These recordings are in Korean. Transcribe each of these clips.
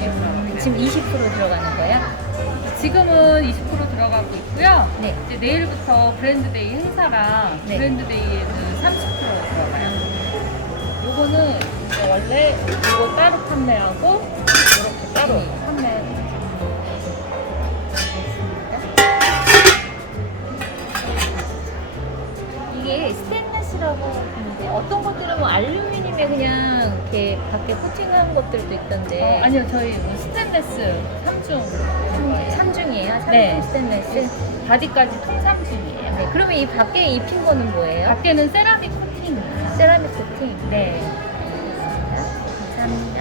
120%. 지금 20% 들어가는 거예요? 지금은 20% 들어가고 있고요. 네. 이제 내일부터 브랜드데이 행사랑 네. 브랜드데이에는 30% 들어가요. 요거는 이제 원래 이거 따로 판매하고 이렇게 따로 판매해요. 이게 스테인리스라고 하는데 어떤 것들은 뭐 알루미늄에 그냥 이렇게 밖에 코팅한 것들도 있던데. 아니요, 저희 뭐 스테인레스 3중. 3중이에요? 3중 네. 스테인리스? 바디까지 통 3중이에요. 네. 그러면 이 밖에 입힌 거는 뭐예요? 밖에는 세라믹 코팅이에요. 세라믹 코팅? 네. 알겠습니다. 감사합니다.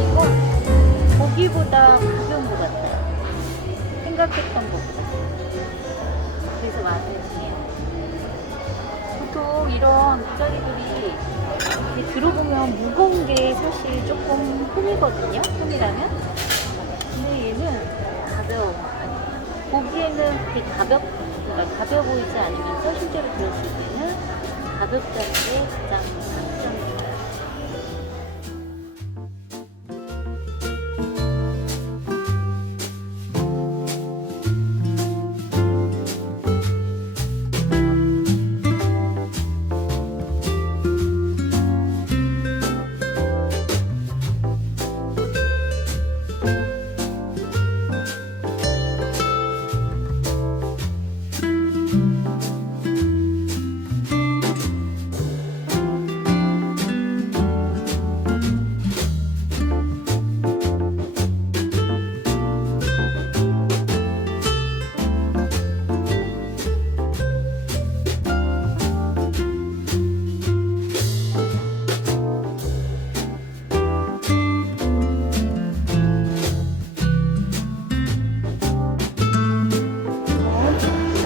이거 보기보다 가벼운 것 같아요. 생각했던 것보다. 그래서 마음에 드네요. 보통 이런 모자리들이 이렇게 들어보면 무거운 게 사실 조금 흠이거든요. 흠이라면. 근데 얘는 가벼워. 보기에는 그렇게 그러니까 가벼워 보이지 않으면서 실제로 들었을 때는 가볍다는 게 가장 장점이에요.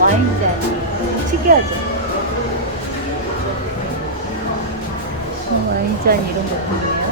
와인잔. 특이하죠? 와인잔 이런 거 있네요.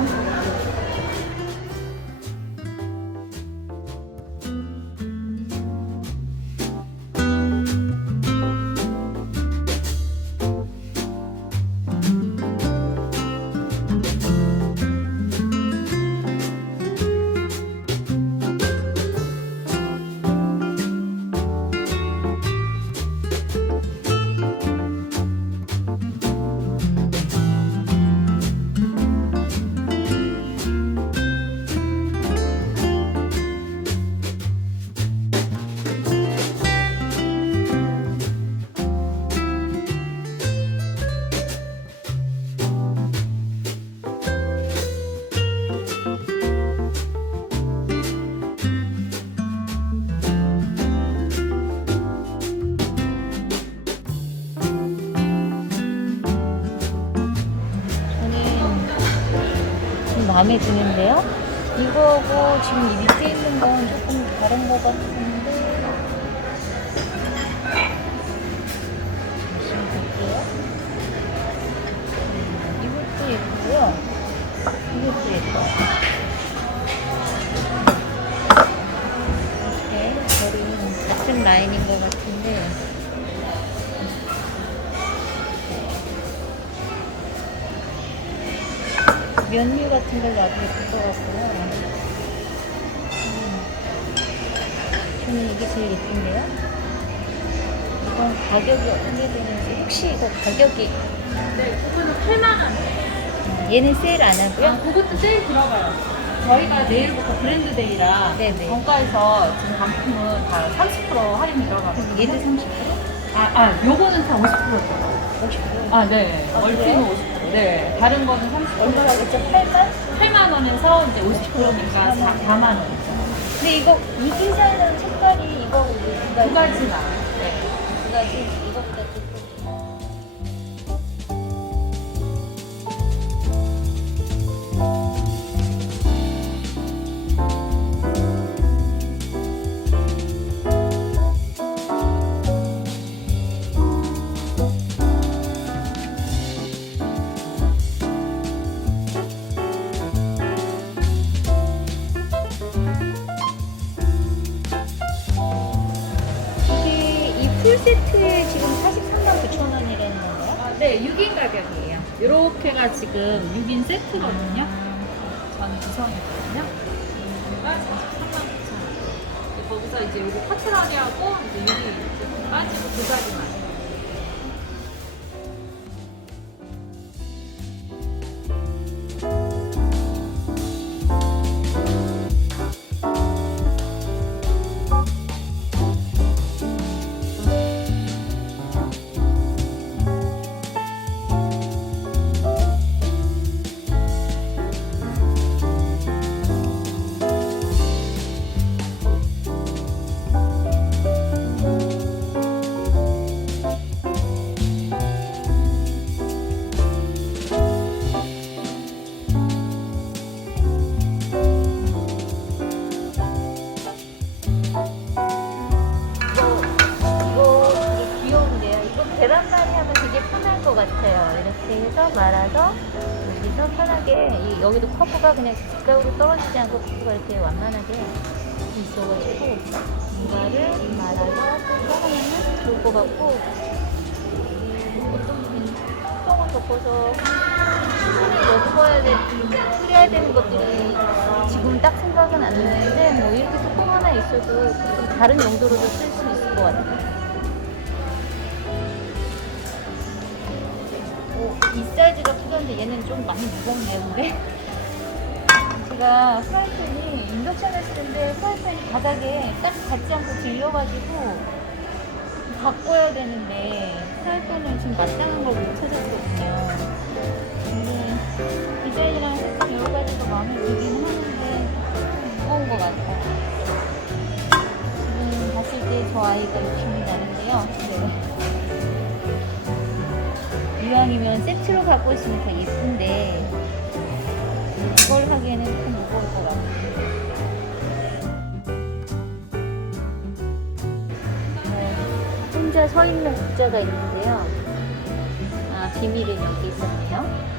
마음에 드는데요. 이거하고 지금 이 밑에 있는 건 조금 다른 것 같은데. 잠시만 볼게요. 이것도 예쁘고요. 이것도 예뻐요. 이렇게 결은 같은 라인인 것 같은데. 면류 같은 걸로 아주 예쁠 것 같고요. 저는 이게 제일 예쁜데요. 이건 가격이 어떻게 되는지 혹시 이거 가격이? 네, 그거는 8만원. 얘는 세일 안 하고요? 그것도 세일 들어가요. 저희가 내일부터 브랜드데이라 네네. 정가에서 지금 반품은 다 30% 할인 들어가거든요. 얘도 30%? 요거는 다 50% 들어가요. 50%? 네. 아, 얼핏은 그래요? 50%. 네. 다른 거는 30%. 얼마라겠죠? 8만? 8만 원에서 이제 50%니까 4만 원이죠. 근데 이거 이 디자인은 색깔이 이거하고 두 가지. 두 가지나. 네. 두 가지 이거보다 좀. 풀세트에 지금 439,000원이라는 건가요? 네, 6인 가격이에요. 이렇게가 지금 6인 세트거든요. 저는 구성이거든요. 439,000원. 거기서 이제 요거 커트라리하고 이제 유리 이제 빠지고 두 가지만. 계란말이 하면 되게 편할 것 같아요. 이렇게 해서 말아서 여기서 편하게 여기도 커브가 그냥 직각으로 떨어지지 않고 커브가 이렇게 완만하게 있어가지고 뭔가를 말아서 뜯어내면 좋을 것 같고, 어떤 분이 뚜껑을 덮어서 끓여야 되는 것들이 지금 딱 생각은 안 나는데 뭐 이렇게 뚜껑 하나 있어도 좀 다른 용도로도 쓸 수 있을 것 같아요. 이 사이즈가 필요한데 얘는 좀 많이 무겁네요. 근데 제가 프라이팬이 인덕션을 쓰는데 프라이팬이 바닥에 딱 닿지 않고 들려가지고 바꿔야 되는데 프라이팬을 지금 마땅한 걸 못 찾았거든요. 근데 디자인이랑 색깔 여러 가지가 마음에 들긴 하는데 좀 무거운 것 같아요. 지금 봤을 때 저 아이가 욕심이 나는데요. 네. 이왕이면 세트로 갖고 있으면 더 예쁜데 이걸 하기에는 좀 무거울 것 같아요. 혼자 서 있는 국자가 있는데요. 비밀은 여기 있었네요.